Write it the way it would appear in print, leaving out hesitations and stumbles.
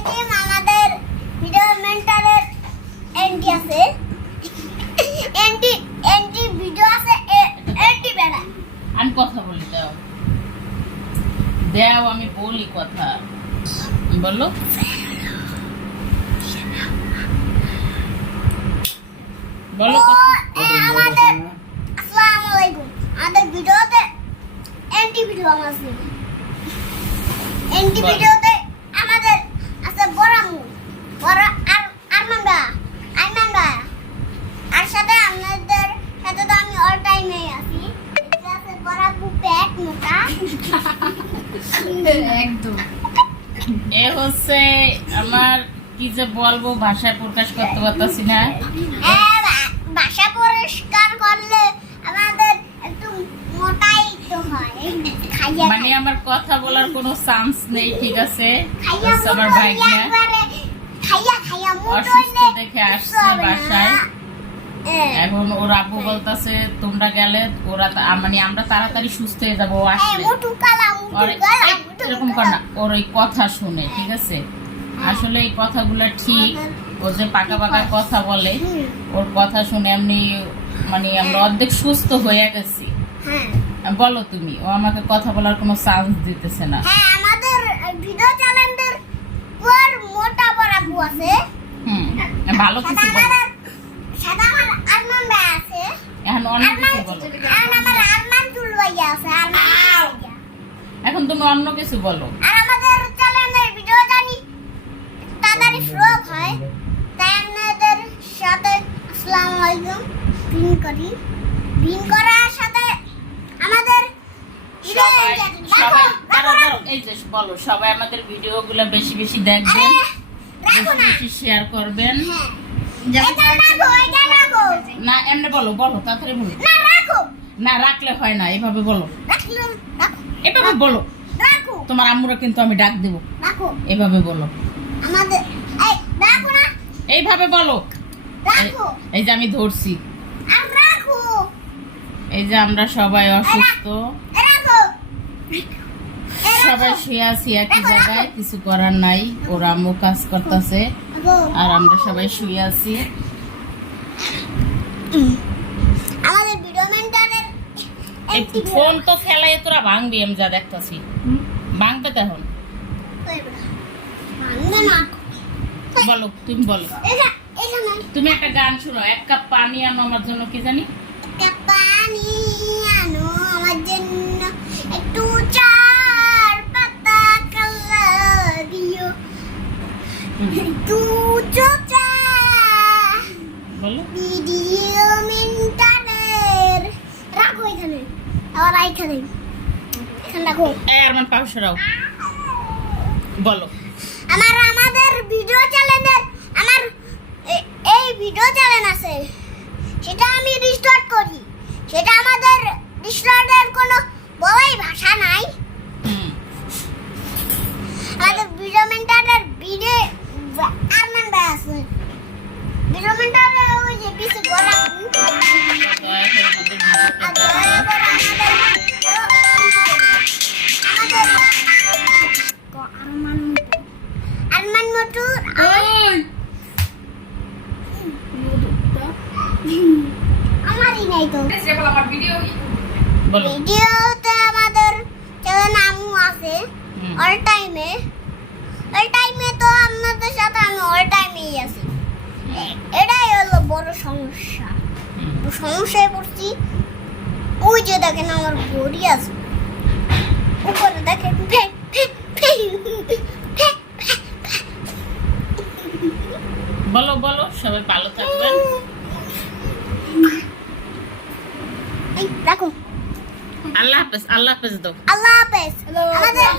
দেখি আমাদের video মেন্টারের anti আছে এন্টি ভিডিও আছে এন্টি বেড়া আমি কথা বলি দাও দাও আমি বলি কথা বলো বলো আমাদের আসসালামু আলাইকুম আমাদের ভিডিওতে এন্টি ভিডিও আছে এন্টি ভিডিওতে আমাদের আছে বড়ামু বড় আর আরমানবা আর সাথে আমাদের সাথে তো আমি অল টাইমে আছি আছে বড়াপু পেট মোটা একদম এ হচ্ছে আমার কি যে বলবো ভাষায় প্রকাশ করতে পারতাছি না ভাষা পরিষ্কার করলে আমাদের একটু মোটাই তো হয় খাইয়া মানে আমার কথা বলার কোনো চান্স নেই ঠিক আছে খাইয়া হচ্ছে আমার ভাইয়া খাইয়া মোটা অসুস্থ দেখে আসছে বাসায় এখন ওর আব্বু বলতাছে তোমরা গেলে ওরা মানে আমরা তাড়াতাড়ি সুস্থ হয়ে যাবো আসলে ওর এরকম কর না ওর ওই কথা শুনে ঠিক আছে আসলে এই কথাগুলো ঠিক ও যে পাকা পাকা কথা বলে ওর কথা শুনে এমনি মানে আমরা অর্ধেক সুস্থ হয়ে গেছি বলো তুমি ও আমাকে কথা বলার কোনো চান্স দিতেছে না হ্যাঁ আমাদের ভিডিও চ্যানেলের পর মোটা বড় আপু আছে ভালো কিছু বলো সাদা আমার আরমান ভাই আছে এখন অন্য কিছু বলো আর আমার আরমান চুল ভাইয়া আছে আরমান ভাইয়া এখন তুমি অন্য কিছু বলো আর আমাদের চ্যানেলের ভিডিও জানি তাড়াতাড়ি ফ্লগ হয় তাই আপনাদের সাথে আসসালামু আলাইকুম বিন করার সাথে আমাদের সবাই দাঁড়াও, এই যে বলো সবাই আমাদের ভিডিওগুলো বেশি বেশি দেখবেন বেশি বেশি শেয়ার করবেন না এমনি বলো বলো তাড়াতাড়ি বলো না রাখলে হয় না এভাবে বলো এভাবে বলো তোমার আম্মুরা কিন্তু আমি ডাক দেবো এভাবে বলো আমাদের এই রাখো না এইভাবে বলো রাখো এই যে আমি ধরছি আর রাখো এই যে আমরা সবাই অসুস্থ রাখো সবাই শুয়ে আছি একই জায়গায় কিছু করার নাই ওর আম্মু কাজ করতেছে আর আমরা সবাই শুয়ে আছি আমাদের ভিডিও মেন্টারের এই ফোন তো খেলাই তোরা ভাঙবি আমি যা দেখতাছি ভাঙবে তখন বলো তুমি বলো তুমি একটা গান শুনো এক কাপ পানি আনো আমার জন্য কি জানি পানি আনো আমার জন্য একটু চার পাতা কালা দিও একটু চোচা বলো ভিডিও মেন্টারের রাখো এখানে আবার এখানে রাখো আর মান পাউশরাও বলো আমাদের ভিডিও চ্যানেলের আমার এই ভিডিও চ্যানেল আছে সেটা আমি রিস্টার্ট করি সেটা আমাদের রিস্টার্টের কোনো বড়ই ভাষা নাই আমাদের ভিডিও মেন্টারের ভিডিও আরমান ভাই আছে ভিডিও মেন্টারের ওই যে পিছে গলা আরমান মটু আমারই নাই তো বলো ভিডিওতে আমাদের চ্যানেল আম্মু আছে অল টাইমে তো আপনাদের সাথে আমি অল টাইমেই আছি এটাই হলো বড় সমস্যা সমস্যায় পড়ছি ওই যে দেখেন আমার ঘড়ি আছে উপরে দেখেন বলো বলো সবাই ভালো থাকবেন রাখো আল্লাহ হাফেজ দাও আল্লাহ হাফেজ আমাদের